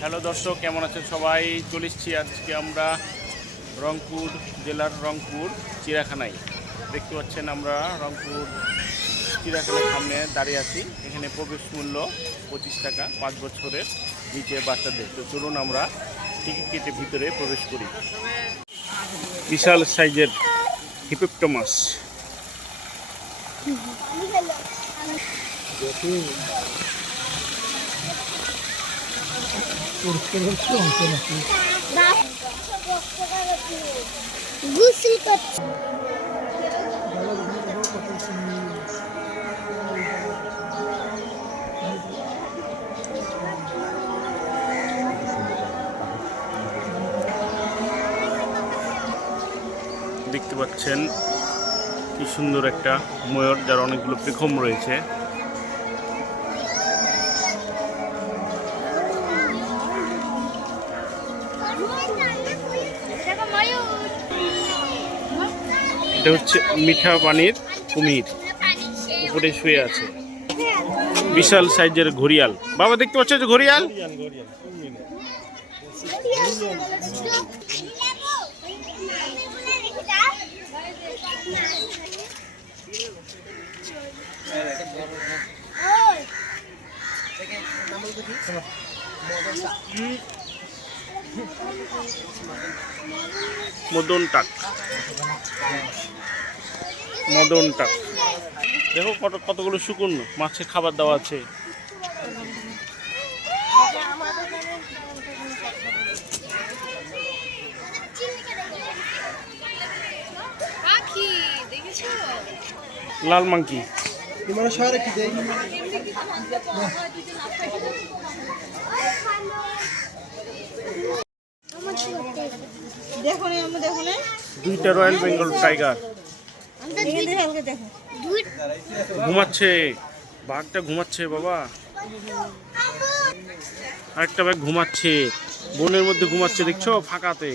Hello দর্শক, কেমন আছেন সবাই? চলে এসেছি আজকে আমরা রংপুর জেলার রংপুর চিড়িয়াখানায়। দেখতে পাচ্ছেন আমরা রংপুর চিড়িয়াখানার সামনে দাঁড়িয়ে আছি। এখানে প্রবেশ মূল্য 25 টাকা 5 বছরের নিচে বাচ্চাদের। তো চলুন আমরা টিকিট কেটে ভিতরে প্রবেশ করি। বিশাল সাইজের হিপোপটামাস। দেখতে পাচ্ছেন কি সুন্দর একটা ময়ূর, যার অনেকগুলো পেখম রয়েছে। এটা হচ্ছে মিঠা পানির কুমির, উপরে শুয়ে আছে। বিশাল সাইজের ঘড়িয়াল। বাবা দেখতে পাচ্ছ যে ঘড়িয়াল, মদন টাক। দেখো কতগুলো শুকুন মাছের খাবার দেওয়া আছে। লাল মাংকি। দুইটা রয়্যাল বেঙ্গল টাইগার ঘুমাচ্ছে। বাঘটা ঘুমাচ্ছে বাবা, আরেকটা বাঘ ঘুমাচ্ছে বনের মধ্যে ঘুমাচ্ছে। দেখছো ফাঁকাতে,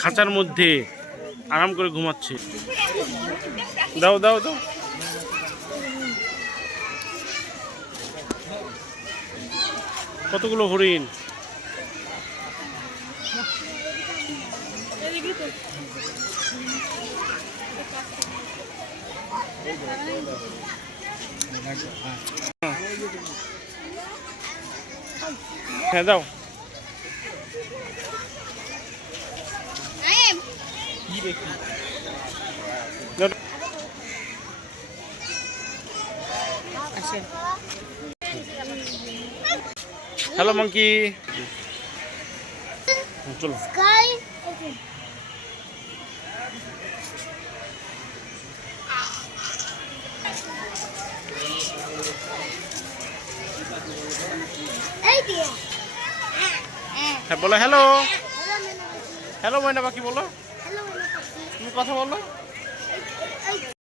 খাঁচার মধ্যে আরাম করে ঘুমাচ্ছে। দাও দাও দাও। কতগুলো হরিণ। হ্যাঁ দাও। হ্যালো মাংকি, চলো। হ্যাঁ বলো হ্যালো। হ্যালো ময়না পাখি বলো, তুমি কথা বলো।